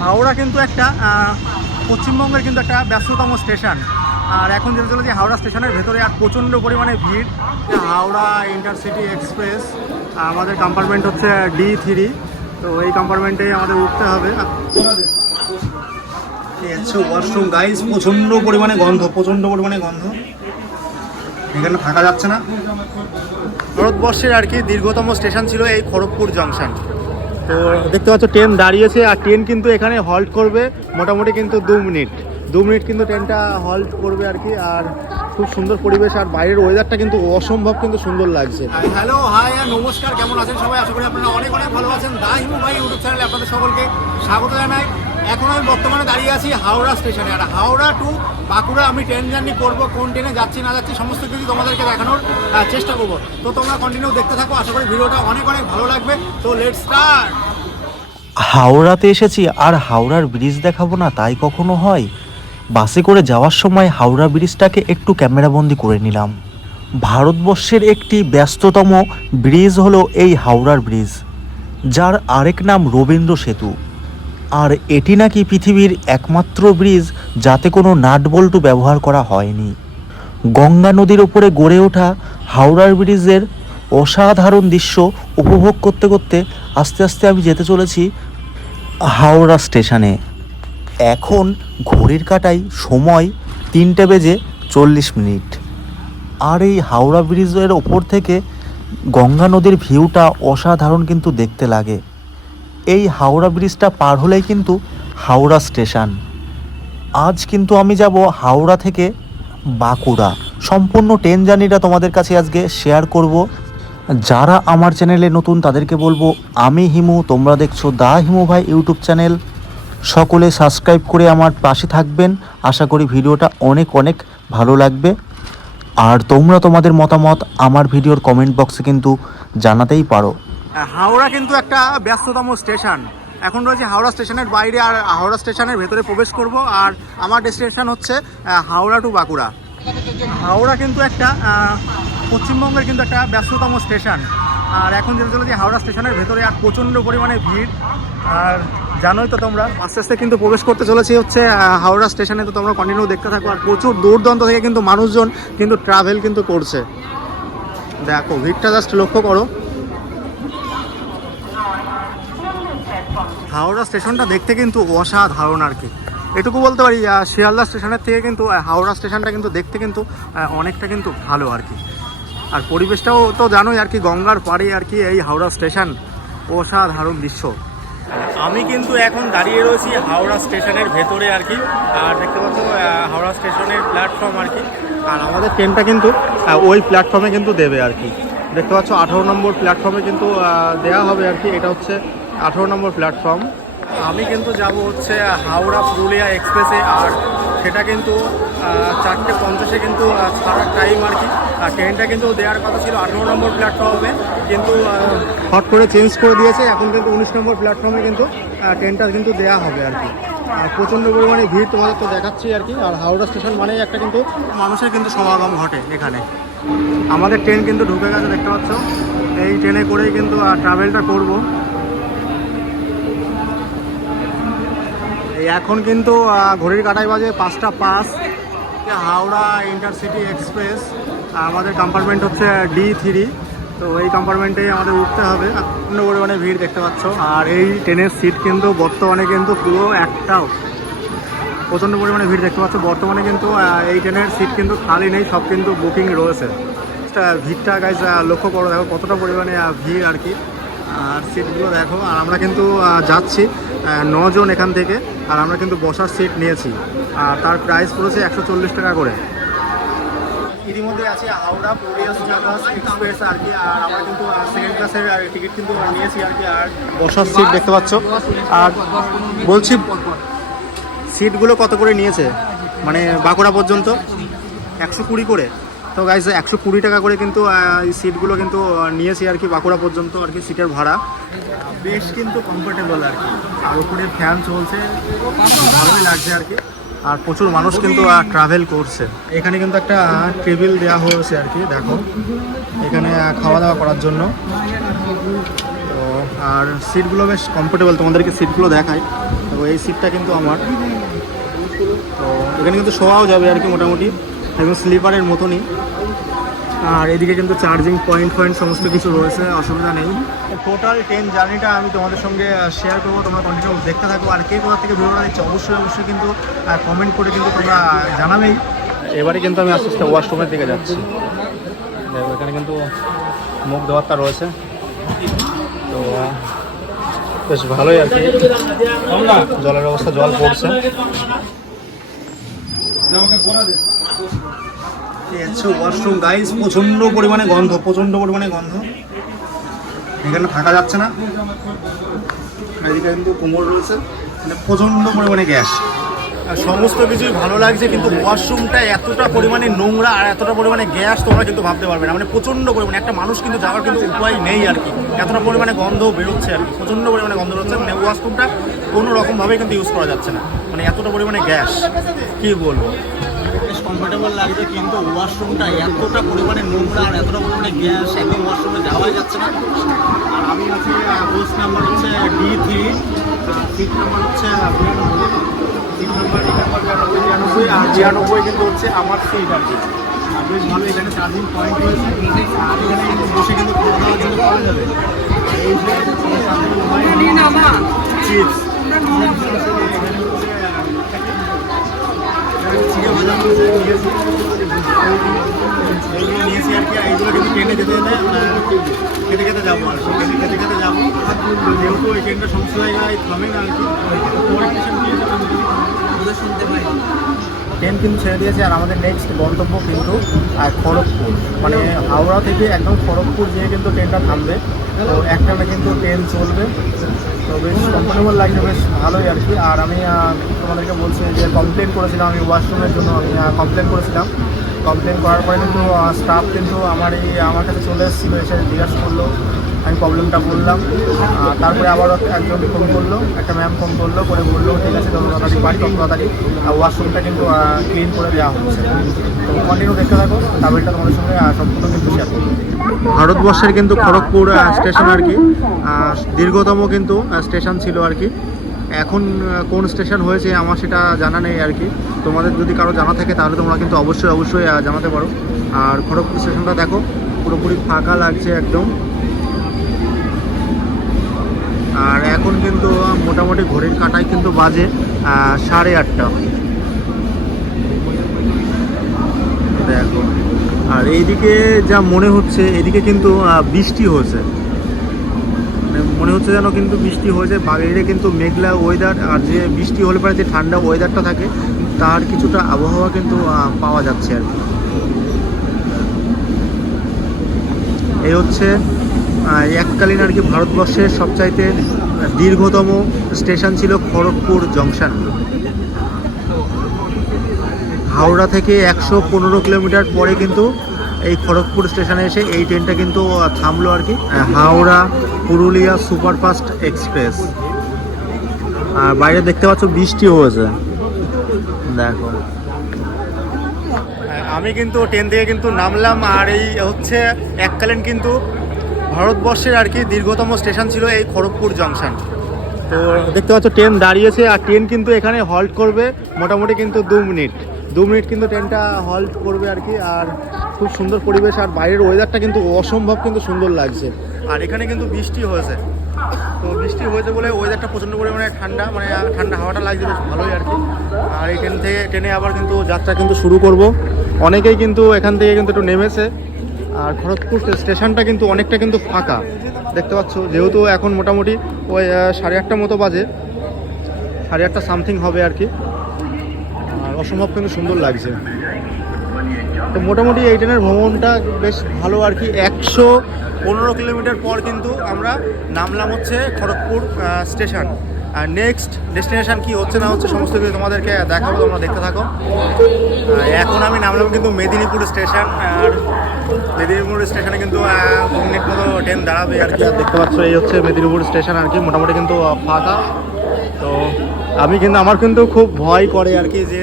হাওড়া কিন্তু একটা পশ্চিমবঙ্গের কিন্তু একটা ব্যস্ততম স্টেশন। আর এখন যেতে চলেছি হাওড়া স্টেশনের ভেতরে আর প্রচণ্ড পরিমাণে ভিড়। হাওড়া ইন্টারসিটি এক্সপ্রেস আমাদের কম্পার্টমেন্ট হচ্ছে ডি থ্রি তো এই কম্পার্টমেন্টেই আমাদের উঠতে হবে। ওয়াশরুম গাইস প্রচণ্ড পরিমাণে গন্ধ প্রচণ্ড পরিমাণে গন্ধ। এখানে থাকা যাচ্ছে না। ভারতবর্ষের আর কি দীর্ঘতম স্টেশন ছিল এই খড়গপুর জংশন তো দেখতে পাচ্ছ ট্রেন দাঁড়িয়েছে আর ট্রেন কিন্তু এখানে হল্ট করবে মোটামুটি কিন্তু দু মিনিট। দু মিনিট কিন্তু ট্রেনটা হল্ট করবে আর কি, আর খুব সুন্দর পরিবেশ আর বাইরের ওয়েদারটা কিন্তু অসম্ভব কিন্তু সুন্দর লাগছে। হ্যালো হাই আর নমস্কার, কেমন আছেন সবাই? আশা করি আপনারা অনেক অনেক ভালো আছেন। দা হিমু ভাই ইউটিউব চ্যানেলে আপনাদের সকলকে স্বাগত জানাই। এখন আমি বর্তমানে দাঁড়িয়ে আছি হাওড়া স্টেশনে। আর হাওড়া টু বাঁকুড়া আমি ট্রেন জার্নি করব, কোন ট্রেনে যাচ্ছি, না যাচ্ছি, সমস্ত কিছু তোমাদেরকে দেখানোর চেষ্টা করব। তো তোমরা কন্টিনিউ দেখতে থাকো, আশা করি ভিডিওটা অনেক অনেক ভালো লাগবে। তো লেট স্টার্ট হাওড়াতে এসেছি, আর হাওড়ার ব্রিজ দেখাবো না, তাই কখনো হয়? বাসে করে যাওয়ার সময় হাওড়া ব্রিজটাকে একটু ক্যামেরাবন্দি করে নিলাম। ভারতবর্ষের একটি ব্যস্ততম ব্রিজ হলো এই হাওড়ার ব্রিজ যার আরেক নাম রবীন্দ্র সেতু। আর এটি নাকি পৃথিবীর একমাত্র ব্রিজ যাতে কোনো নাটবল্টু ব্যবহার করা হয়নি। গঙ্গা নদীর ওপরে গড়ে ওঠা হাওড়ার ব্রিজের অসাধারণ দৃশ্য উপভোগ করতে করতে আস্তে আস্তে আমি যেতে চলেছি হাওড়া স্টেশনে। এখন ঘড়ির কাটাই সময় তিনটে বেজে চল্লিশ মিনিট। আর এই হাওড়া ব্রিজের ওপর থেকে গঙ্গা নদীর ভিউটা অসাধারণ কিন্তু দেখতে লাগে। এই হাওড়া ব্রিজটা পার হলেই কিন্তু হাওড়া স্টেশন। আজ কিন্তু আমি যাব হাওড়া থেকে বাঁকুড়া। সম্পূর্ণ ট্রেন জার্নিটা তোমাদের কাছে আজকে শেয়ার করব। যারা আমার চ্যানেলে নতুন, তাদেরকে বলব, আমি হিমু, তোমরা দেখছ দা হিমু ভাই ইউটিউব চ্যানেল। সকলে সাবস্ক্রাইব করে আমার পাশে থাকবেন। আশা করি ভিডিওটা অনেক অনেক ভালো লাগবে। আর তোমরা তোমাদের মতামত আমার ভিডিওর কমেন্ট বক্সে কিন্তু জানাতেই পারো। হাওড়া কিন্তু একটা ব্যস্ততম স্টেশন। এখন রয়েছে হাওড়া স্টেশনের বাইরে আর হাওড়া স্টেশনের ভেতরে প্রবেশ করব আর আমার ডেস্টিনেশন হচ্ছে হাওড়া টু বাঁকুড়া। হাওড়া কিন্তু একটা পশ্চিমবঙ্গের কিন্তু একটা ব্যস্ততম স্টেশন। আর এখন যেতে চলেছি হাওড়া স্টেশনের ভেতরে আর প্রচণ্ড পরিমাণে ভিড়। আর জানোই তো তোমরা, আস্তে আস্তে কিন্তু প্রবেশ করতে চলেছি হচ্ছে হাওড়া স্টেশনে, তো তোমরা কন্টিনিউ দেখতে থাকো। আর প্রচুর দূর দূরান্ত থেকে কিন্তু মানুষজন কিন্তু ট্রাভেল কিন্তু করছে। দেখো, ভিড়টা জাস্ট লক্ষ্য করো। হাওড়া স্টেশনটা দেখতে কিন্তু অসাধারণ আর কি। এটুকু বলতে পারি শিয়ালদা স্টেশনের থেকে কিন্তু হাওড়া স্টেশনটা কিন্তু দেখতে কিন্তু অনেকটা কিন্তু ভালো আর কি। আর পরিবেশটাও তো জানোই আর কি, গঙ্গার পাড়ে আর কি এই হাওড়া স্টেশন, অসাধারণ দৃশ্য। আমি কিন্তু এখন দাঁড়িয়ে রয়েছি হাওড়া স্টেশনের ভেতরে আর কি, আর দেখতে পাচ্ছ হাওড়া স্টেশনের প্ল্যাটফর্ম আর কি। আর আমাদের ট্রেনটা কিন্তু ওই প্ল্যাটফর্মে কিন্তু দেবে আর কি। দেখতে পাচ্ছ, আঠারো নম্বর প্ল্যাটফর্মে কিন্তু দেয়া হবে আর কি, এটা হচ্ছে আঠারো নম্বর প্ল্যাটফর্ম আমি কিন্তু যাব হচ্ছে হাওড়া পুরুলিয়া এক্সপ্রেসে আর সেটা কিন্তু চারটে পঞ্চাশে কিন্তু ছাড়ার টাইম আর কি। আর ট্রেনটা কিন্তু দেওয়ার কথা ছিল আঠারো নম্বর প্ল্যাটফর্মে কিন্তু হট করে চেঞ্জ করে দিয়েছে, এখন কিন্তু উনিশ নম্বর প্ল্যাটফর্মে কিন্তু ট্রেনটা কিন্তু দেওয়া হবে আর কি। আর প্রচণ্ড পরিমাণে ভিড় তোমাদের তো দেখাচ্ছি আর কি, আর হাওড়া স্টেশন মানেই একটা কিন্তু মানুষের কিন্তু সমাগম ঘটে এখানে। আমাদের ট্রেন কিন্তু ঢুকে গেছে, দেখতে পাচ্ছ? এই ট্রেনে করেই কিন্তু ট্রাভেলটা করব। এখন কিন্তু ঘড়ির কাটাই বাজে পাঁচটা পাঁচ। হাওড়া ইন্টারসিটি এক্সপ্রেস আমাদের কম্পার্টমেন্ট হচ্ছে ডি থ্রি তো এই কম্পার্টমেন্টেই আমাদের উঠতে হবে। প্রচণ্ড পরিমাণে ভিড় দেখতে পাচ্ছ। আর এই ট্রেনের সিট কিন্তু বর্তমানে কিন্তু পুরো একটাও। প্রচণ্ড পরিমাণে ভিড় দেখতে পাচ্ছ। বর্তমানে কিন্তু এই ট্রেনের সিট কিন্তু খালি নেই, সব কিন্তু বুকিং রয়েছে। ভিড়টা গাইজ লক্ষ্য করো দেখো কতটা পরিমাণে ভিড় আর কি। আর সিটগুলো দেখো। আর আমরা কিন্তু যাচ্ছি নজন এখান থেকে। আর আমরা কিন্তু বসার সিট নিয়েছি। আর তার প্রাইস পড়েছে একশো চল্লিশ টাকা করে। ইতিমধ্যে আছে হাওড়া পুরুলিয়া সুজাতাস এক্সপ্রেস আর কি আর আমরা কিন্তু সেকেন্ড ক্লাসের টিকিট কিন্তু নিয়েছি আর কি আর বসার সিট দেখতে পাচ্ছ। আর বলছি সিটগুলো কত করে নিয়েছে? মানে বাঁকুড়া পর্যন্ত? একশো কুড়ি করে। তো গাইজ একশো কুড়ি টাকা করে কিন্তু সিটগুলো কিন্তু নিয়েছি আর কি বাঁকুড়া পর্যন্ত আর কি সিটের ভাড়া। বেশ কিন্তু কমফোর্টেবল আর কি। আর উপরে ফ্যান চলছে, ভালোই লাগছে আর কি। আর প্রচুর মানুষ কিন্তু ট্রাভেল করছে। এখানে কিন্তু একটা টেবিল দেওয়া হয়েছে আর কি, দেখো। এখানে খাওয়া দাওয়া করার জন্য। তো, আর সিটগুলো বেশ কমফোর্টেবল তোমাদেরকে সিটগুলো দেখাই। তো তো এই সিটটা কিন্তু আমার। তো, এখানে কিন্তু শোয়াও যাবে আর কি মোটামুটি। একদম স্লিপারের মতনই। আর এদিকে কিন্তু চার্জিং পয়েন্ট পয়েন্ট সমস্ত কিছু রয়েছে, অসুবিধা নেই। টোটাল ট্রেন জার্নিটা আমি তোমাদের সঙ্গে শেয়ার করব, তোমরা কন্টিনিউ দেখতে থাকো। আর কে কোথা থেকে ভিডিওটা দেখছ, অবশ্যই অবশ্যই কিন্তু কমেন্ট করে কিন্তু তোমরা জানাবেই। এবারে কিন্তু আমি আস্তে আস্তে ওয়াশরুমের দিকে যাচ্ছি। এখানে কিন্তু মুখ দেওয়ারটা রয়েছে। তো, বেশ ভালোই আর কি। জলের অবস্থা, জল পড়ছে। ওয়াশরুম গাইস প্রচণ্ড পরিমাণে গন্ধ প্রচণ্ড পরিমাণে গন্ধ। এখানে থাকা যাচ্ছে না। এদিকে কিন্তু কোমর রয়েছে। মানে প্রচণ্ড পরিমাণে গ্যাস। আর সমস্ত কিছুই ভালো লাগছে, কিন্তু ওয়াশরুমটা এতটা পরিমাণে নোংরা আর এতটা পরিমাণে গ্যাস, তোমরা কিন্তু ভাবতে পারবে না। মানে প্রচণ্ড পরিমাণে, একটা মানুষ কিন্তু যাওয়ার কিন্তু উপায় নেই আর কি। এতটা পরিমাণে গন্ধ বেরোচ্ছে আর কি। প্রচণ্ড পরিমাণে গন্ধ বেরোচ্ছে। মানে ওয়াশরুমটা কোনো রকমভাবে কিন্তু ইউজ করা যাচ্ছে না। মানে এতটা পরিমাণে গ্যাস? কি বলব? বেশ কমফোর্টেবল লাগছে কিন্তু ওয়াশরুমটা এতটা পরিমাণে নোংরা আর এতটা পরিমাণে গ্যাস একদম ওয়াশরুমে যাওয়াই যাচ্ছে না। আর আমি আছি পোস্ট নাম্বার হচ্ছে ডি থ্রি সিট নাম্বার হচ্ছে সিট নাম্বার বিরানব্বই আর বিরানব্বই কিন্তু হচ্ছে আমার সিট আর কি। বেশ ভালো এখানে চার্জিং পয়েন্ট রয়েছে। আর এখানে কিন্তু বসে কিন্তু খাওয়া দাওয়ার জন্য করা যাবে। এই যে চিপস কিন্তু ট্রেনে যেতে যেতে খেতে যাব আর যেহেতু ওই ট্রেনটা সমস্ত জায়গায় থামে না আর কি। শুনতে ট্রেন কিন্তু ছেড়ে দিয়েছে আর আমাদের নেক্সট গন্তব্য কিন্তু খড়গপুর। মানে হাওড়া থেকে একদম খড়গপুর গিয়ে কিন্তু ট্রেনটা থামবে। তো একটানা কিন্তু ট্রেন চলবে। তো বেশ কমফোর্টেবল লাগছে, বেশ ভালোই আর কি। আর আমি তোমাদেরকে বলছি যে কমপ্লেন করেছিলাম, আমি ওয়াশরুমের জন্য, আমি কমপ্লেন করেছিলাম। কমপ্লেন করার পরে কিন্তু স্টাফ কিন্তু আমার এই আমার কাছে চলে এসেছিল, এসে জিজ্ঞাসা করল। আমি প্রবলেমটা বললাম। তারপরে আবার একজন ফোন করল, একটা ম্যাম ফোন করল, করে বলল, ঠিক আছে তত তাড়াতাড়ি বাড়ি তত তাড়াতাড়ি ওয়াশরুমটা কিন্তু ক্লিন করে দেওয়া হচ্ছে। তো কন্টিনিউ দেখতে থাকো, তারপরটা তোমাদের সঙ্গে সম্পূর্ণ কিন্তু শেয়ার করব। ভারতবর্ষের কিন্তু খড়গপুর স্টেশন আর কি। দীর্ঘতম কিন্তু স্টেশন ছিল আর কি। এখন কোন স্টেশন হয়েছে আমার সেটা জানা নেই আর কি। তোমাদের যদি কারও জানা থাকে, তাহলে তোমরা কিন্তু অবশ্যই অবশ্যই জানাতে পারো। আর খড়গপুর স্টেশনটা দেখো, পুরোপুরি ফাঁকা লাগছে একদম। আর এখন কিন্তু মোটামুটি ঘড়ির কাঁটায় কিন্তু বাজে সাড়ে আটটা। দেখো। আর এইদিকে যা মনে হচ্ছে, এদিকে কিন্তু বৃষ্টি হয়েছে। মানে মনে হচ্ছে যেন কিন্তু বৃষ্টি হয়েছে। বাইরে কিন্তু মেঘলা ওয়েদার আর যে বৃষ্টি হলে পরে যে ঠান্ডা ওয়েদারটা থাকে, তার কিছুটা আবহাওয়া কিন্তু পাওয়া যাচ্ছে আর কি। এই হচ্ছে এককালীন আর কি ভারতবর্ষের সবচাইতে দীর্ঘতম স্টেশন ছিল খড়গপুর জংশন। হাওড়া থেকে একশো পনেরো কিলোমিটার পরে কিন্তু এই খড়গপুর স্টেশনে এসে এই ট্রেনটা কিন্তু থামলো আর কি। Howrah Purulia superfast express. আর বাইরে দেখতে পাচ্ছ বৃষ্টি হয়েছে। দেখো। আমি কিন্তু ট্রেন থেকে কিন্তু নামলাম আর এই হচ্ছে এককালীন কিন্তু ভারতবর্ষের আর কি দীর্ঘতম স্টেশন ছিল এই খড়গপুর জংশন। তো দেখতে পাচ্ছ ট্রেন দাঁড়িয়েছে আর ট্রেন কিন্তু এখানে হল্ট করবে মোটামুটি কিন্তু দু মিনিট। দু মিনিট কিন্তু ট্রেনটা হল্ট করবে আর কি, আর খুব সুন্দর পরিবেশ আর বাইরের ওয়েদারটা কিন্তু অসম্ভব কিন্তু সুন্দর লাগছে। আর এখানে কিন্তু বৃষ্টি হয়েছে। তো বৃষ্টি হয়েছে বলে ওয়েদারটা প্রচণ্ড পরিমাণে ঠান্ডা মানে ঠান্ডা হাওয়াটা লাগছে বেশ ভালোই আর কি। আর এই ট্রেন থেকে ট্রেনে আবার কিন্তু যাত্রা কিন্তু শুরু করব। অনেকেই কিন্তু এখান থেকে কিন্তু একটু নেমেছে। আর খড়গপুর স্টেশনটা কিন্তু অনেকটা কিন্তু ফাঁকা। দেখতে পাচ্ছ, যেহেতু এখন মোটামুটি ওই সাড়ে আটটা মতো বাজে, সাড়ে আটটা সামথিং হবে আর কি। আর অসম্ভব কিন্তু সুন্দর লাগছে। তো মোটামুটি এই ট্রেনের ভ্রমণটা বেশ ভালো আর কি। একশো পনেরো কিলোমিটার পর কিন্তু আমরা নামলাম হচ্ছে খড়গপুর স্টেশন। আর নেক্সট ডেস্টিনেশন কি হচ্ছে না হচ্ছে সমস্ত কিছু তোমাদেরকে দেখাবো, তোমরা দেখতে থাকো। এখন আমি নামলাম কিন্তু মেদিনীপুর স্টেশন আর মেদিনীপুর স্টেশনে কিন্তু মিনিট মতো ট্রেন দাঁড়াবে আর কি। দেখতে পাচ্ছ, এই হচ্ছে মেদিনীপুর স্টেশন আর কি, মোটামুটি কিন্তু ফাঁকা। তো আমি কিন্তু, আমার কিন্তু খুব ভয় করে আর কি যে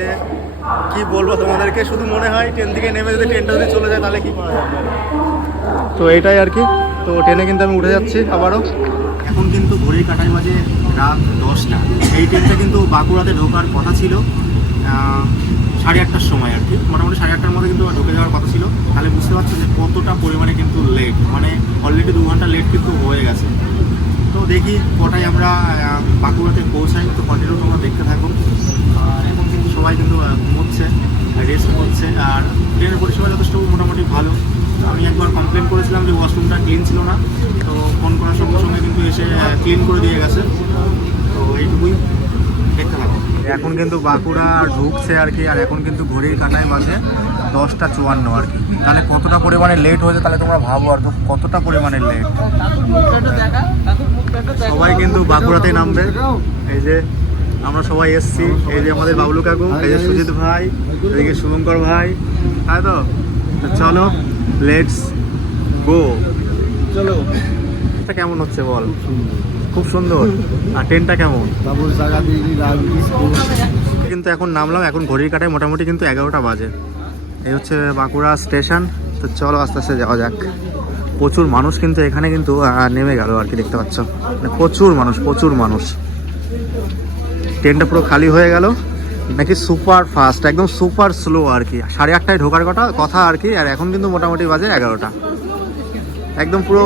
কি বলব তোমাদেরকে, শুধু মনে হয় ট্রেন থেকে নেমে যদি ট্রেনটা যদি চলে যায়, তাহলে কি করা যাবে? তো এটাই আর কি। তো ট্রেনে কিন্তু আমি উঠে যাচ্ছি আবারও। এখন কিন্তু ঘড়ির কাটাই বাজে রাত দশটা। এই ট্রেনটা কিন্তু বাঁকুড়াতে ঢোকার কথা ছিল সাড়ে আটটার সময় আর কি। মোটামুটি সাড়ে আটটার মধ্যে কিন্তু ঢুকে যাওয়ার কথা ছিল। তাহলে বুঝতে পারছ যে কতটা পরিমাণে কিন্তু লেট মানে অলরেডি দু ঘণ্টা লেট কিন্তু হয়ে গেছে। তো দেখি কটায় আমরা বাঁকুড়াতে পৌঁছাই। তো কন্টিনিউ তোমরা দেখতে থাকো। আর এখন কিন্তু সবাই কিন্তু ঘুমোচ্ছে রেস্ট করছে। আর ট্রেনের পরিষেবা যথেষ্ট মোটামুটি ভালো। আমি একবার কমপ্লেন করেছিলাম যে ওয়াশরুমটা ক্লিন ছিল না তো ফোন করার সঙ্গে সঙ্গে কিন্তু এসে ক্লিন করে দিয়ে গেছে। তো এইটুকুই দেখতে থাকো। এখন কিন্তু বাঁকুড়া ঢুকছে আর কি আর এখন কিন্তু ঘড়ির কাটায় বাজে দশটা চুয়ান্ন আর কি। তাহলে কতটা পরিমাণে লেট হয়েছে তাহলে তোমরা ভাবো আর কতটা পরিমাণে লেট সবাই কিন্তু বাঁকুড়াতে নামবে। এই যে আমরা সবাই এসছি এই যে আমাদের বাবলু কাকু এই যে সুজিত ভাই এদিকে শুভঙ্কর ভাই তাই তো? তো চলো লেটস গো চলো। এটা কেমন হচ্ছে বল? খুব সুন্দর। আর ট্রেনটা কেমন? কিন্তু এখন নামলাম এখন ঘড়ির কাটায় মোটামুটি কিন্তু এগারোটা বাজে। এই হচ্ছে বাঁকুড়া স্টেশন। তো চলো আস্তে আস্তে যাওয়া যাক। প্রচুর মানুষ কিন্তু এখানে কিন্তু নেমে গেল আর কি দেখতে পাচ্ছ। মানে প্রচুর মানুষ প্রচুর মানুষ। ট্রেনটা পুরো খালি হয়ে গেল। নাকি সুপার ফাস্ট একদম সুপার স্লো আর কি। সাড়ে আটটায় ঢোকার কথা কথা আর কি আর এখন কিন্তু মোটামুটি বাজে এগারোটা। একদম পুরো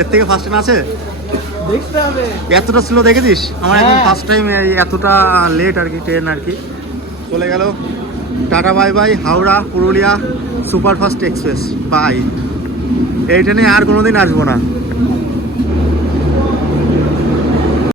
এর থেকে ফার্স্ট ট্রেন আছে? এতটা স্লো দেখেছিস? আমার একদম হ্যাঁ। ফার্স্ট টাইম এই এতটা লেট আর কি ট্রেন আর কি। চলে গেল। Tata bye bye Howrah Purulia superfast express bye এই ট্রেনে আর কোনোদিন আসব না।